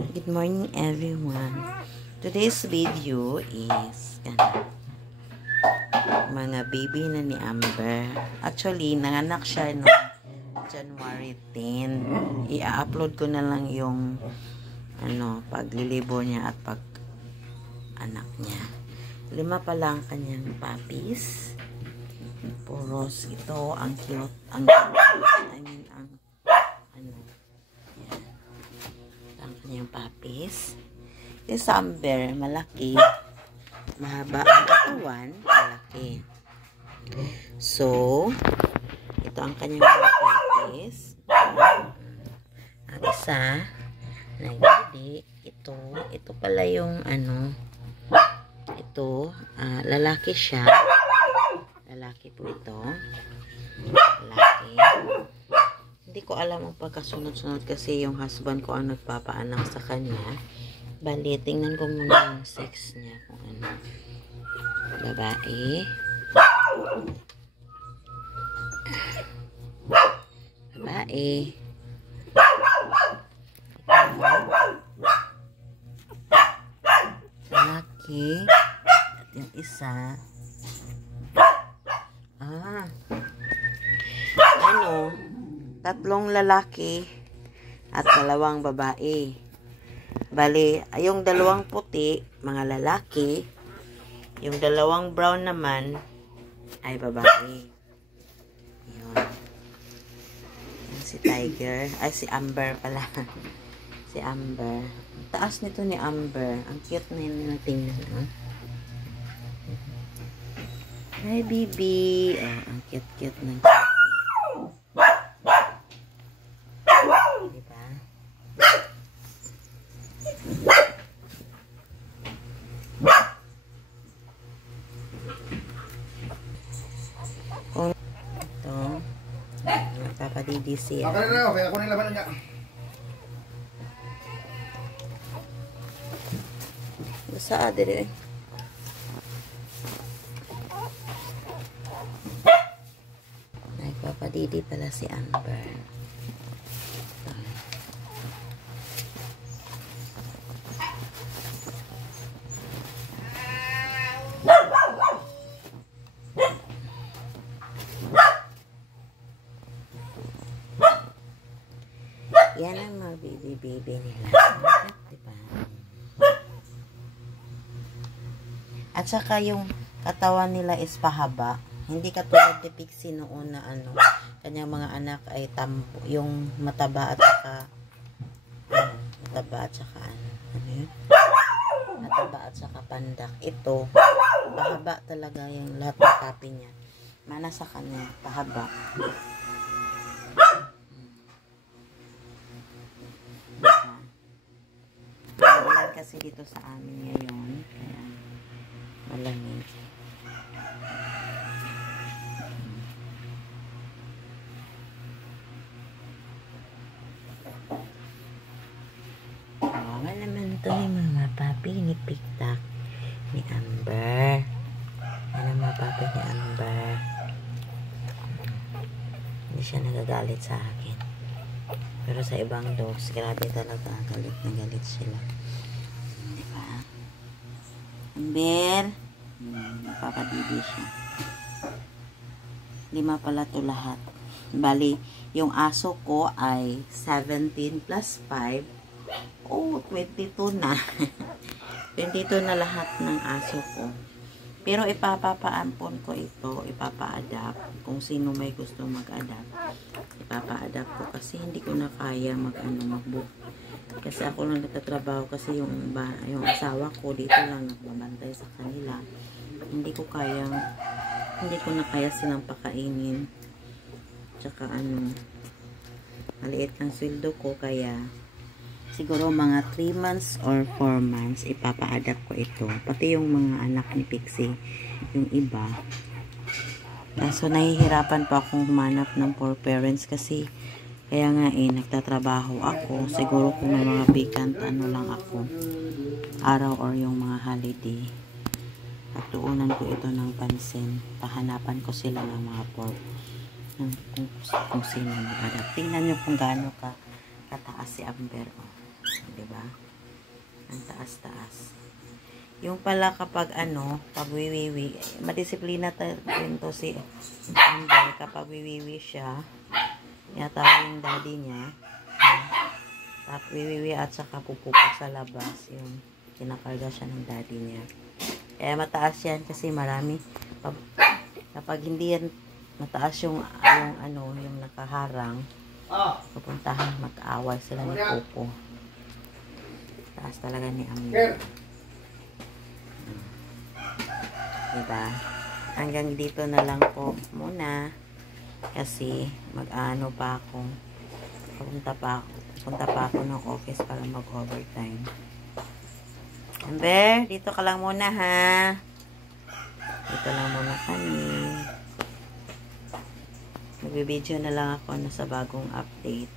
Good morning everyone. Today's video is mga baby na ni Amber. Actually, nanganak siya no January 10. I-upload ko na lang yung paglilibo niya at pag anak niya. 5 pa lang kanyang puppies. Puros ito ang cute, ang kanyang puppies. Yung Amber, malaki. Mahaba ang katawan, malaki. So, ito ang kanyang mga puppies. Ang isa, nagdidi. Ito pala yung lalaki siya. Lalaki po ito. Lalaki. Hindi ko alam ang pagkasunod-sunod kasi yung husband ko ang nagpapaanak sa kanya. Bali, tingnan ko muna yung sex niya kung ano. Babae. Babae. Lalaki. At yung isa. Tatlong lalaki at 2 babae. Bali, yung 2 puti, mga lalaki. Yung 2 brown naman ay babae. Yun. Yan si Tiger. Ay, si Amber pala. Si Amber. Taas nito ni Amber. Ang cute na yun natingnan. Hi, baby. Ang cute-cute na cute. Diba? Kung ito, magpapadidi siya. Okay na, okay. Ako na yung laban niya. Basta adere. Nagpapadidi pala si Amber. Yan ang mga baby nila. Diba? At saka yung katawan nila is pahaba. Hindi katulad ni Pixie noon na kanyang mga anak ay yung mataba at saka mataba at saka pandak. Ito, pahaba talaga yung lahat ng papi niya. Mana sa kanya, pahaba. Kasi dito sa amin ngayon kaya malamig. Naman ito yung mga papi ni Piktak ni Amber. Yan ang mga papi ni Amber. Hindi siya nagagalit sa akin, pero sa ibang dogs grabe talaga, galit na galit sila. Amber, napapadidi siya. 5 pala to lahat. Bali, yung aso ko ay 17 plus 5. 22 na. 22 na lahat ng aso ko. Pero ipapapaampon ko ito, ipapa-adapt. Kung sino may gusto mag-adapt, ipapa-adapt ko kasi hindi ko na kaya mag-book. Kasi ako lang nagtatrabaho kasi yung asawa ko dito lang nagbabantay sa kanila. Hindi ko na kaya silang pakainin. Tsaka maliit ang sweldo ko kaya siguro mga 3 months or 4 months ipapa-adapt ko ito. Pati yung mga anak ni Pixie, yung iba. So nahihirapan pa akong humanap ng 4 parents kasi kaya nga nagtatrabaho ako. Siguro kung may mga vacant lang ako araw or yung mga holiday, at tuunan ko ito ng pansin. Pahanapan ko sila ng mga pork kung sino mag-adapt. Tingnan nyo kung gaano kataas si Amber. Diba? Ang taas-taas. Yung pala kapag pag wiwiwi, madisiplina rin to si Amber. Kapag wiwiwi siya, yata yung daddy niya. Tapos wiwiwi at saka pupupok sa labas. Yung kinakarga siya ng daddy niya. Kaya mataas yan kasi marami. Kapag hindi yan mataas yung nakaharang, pupuntahan, mag-aaway sila ni Popo. Taas talaga ni Amber. Diba? Hanggang dito na lang po muna. Kasi mag-ano pa ako. Pupunta pa ako ng office para mag-overtime. Amber, dito ka lang muna ha. Dito lang muna kami. Magbibideo na lang ako sa bagong update.